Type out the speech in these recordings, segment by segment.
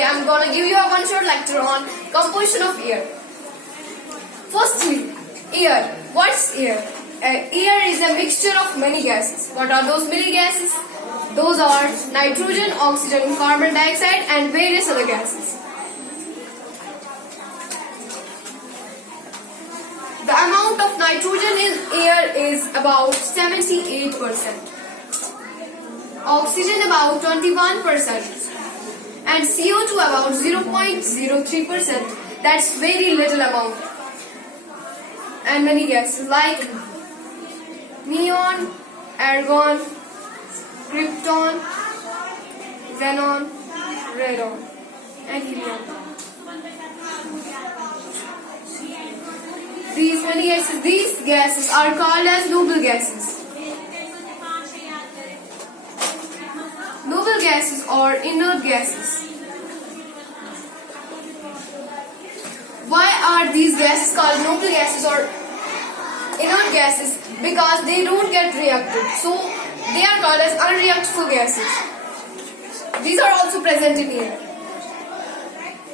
today I'm gonna give you a one-shot lecture on composition of air. Firstly, air. What's air? Air is a mixture of many gases. What are those many gases? Those are nitrogen, oxygen, carbon dioxide and various other gases. The amount of nitrogen in air is about 78%. Oxygen about 21%. And CO2 about 0.03%. That's very little amount. And many gases like neon, argon, krypton, xenon, radon, and helium. These gases are called as noble gases. Noble gases or inert gases. Why are these gases called noble gases or inert gases? Because they don't get reacted. So they are called as unreactable gases. These are also present in air.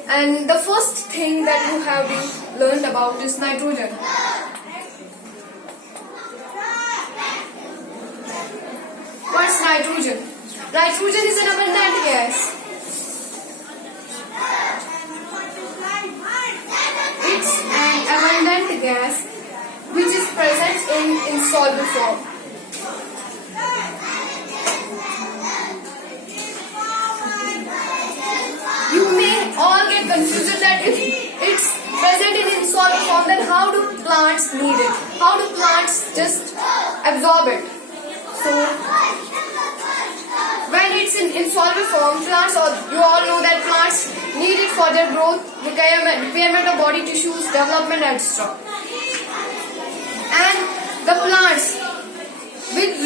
And the first thing that you have been learned about is nitrogen. What's nitrogen? Nitrogen is an abundant gas. It's an abundant gas which is present in insoluble form. You may all get confused that if it's present in insoluble form, then how do plants need it? How do plants just absorb it? So, when it's in insoluble form, plants, you all know that plants need it for their growth, repairment of body tissues, development, etc. And the plants with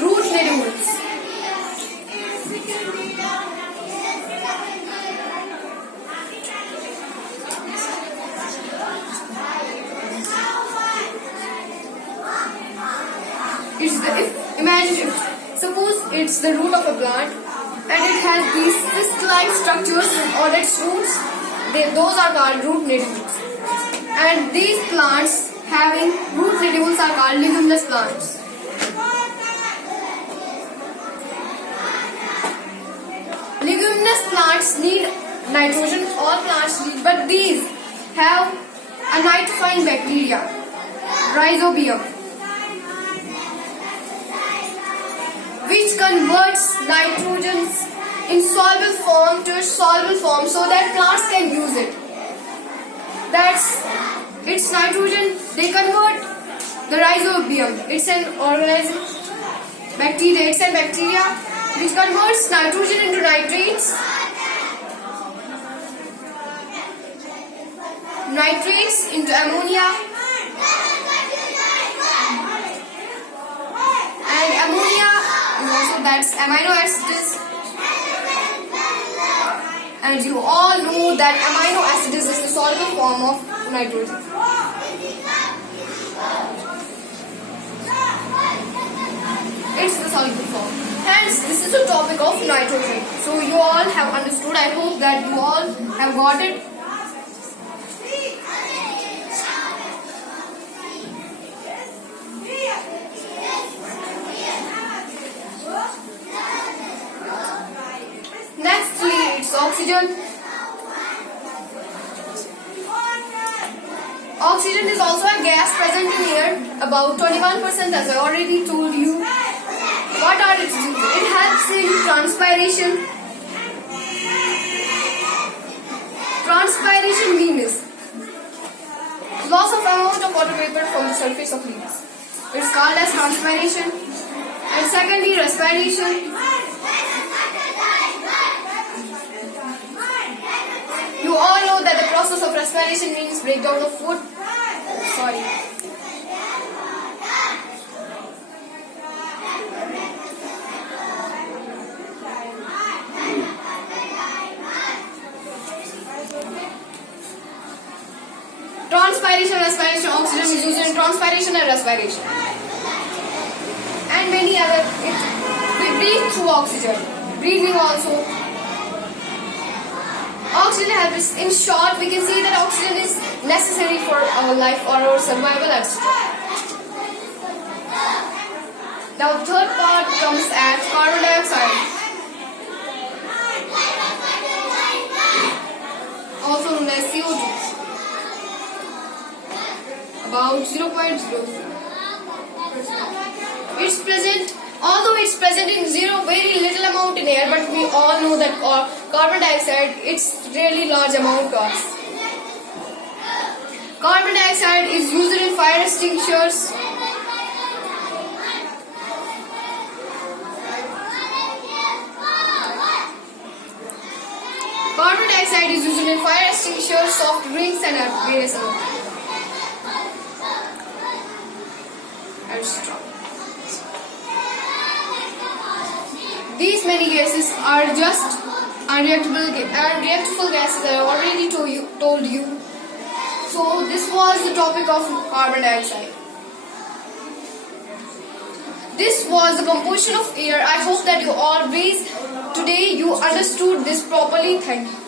root nedimules. Suppose it's the root of a plant and it has these cyst-like structures on its roots. Those are called root nedimules. And these plants having root nedimules are called leguminous plants. Leguminous plants need nitrogen, all plants need, but these have a nitrifying bacteria, rhizobium, which converts nitrogen's insoluble form to its soluble form so that plants can use it. It's nitrogen, they convert the rhizobium. It's an organism, bacteria. It's a bacteria which converts nitrogen into nitrates, nitrates into ammonia, and ammonia also that's amino acids, and you all know that amino acids is the soluble form of nitrogen. It's the soluble form. Hence, this is the topic of nitrogen. So you all have understood. I hope that you all have got it. Nextly, it's oxygen. Oxygen is also a gas present in air, about 21% as I already told you. What are its uses? It helps in transpiration. Transpiration means loss of amount of water vapor from the surface of leaves. It's called as transpiration. And secondly, respiration. You all know that the process of respiration means breakdown of food. Sorry. Transpiration, respiration, oxygen is used in transpiration and respiration. And many other, we breathe through oxygen. Breathing also. oxygen helps. In short, we can see that oxygen is necessary for our life or our survival, etc. Now, the third part comes as carbon dioxide, also known as CO2, about 0.03. It's present, although it's present in very little amount in air, but we all know that carbon dioxide, it's really large amount to us. Carbon dioxide is used in fire extinguishers. Carbon dioxide is used in fire extinguishers, soft drinks, and various other etc. These many gases are just unreactable gases. I already told you. So this was the topic of carbon dioxide. This was the composition of air. I hope that you understood this properly. Thank you.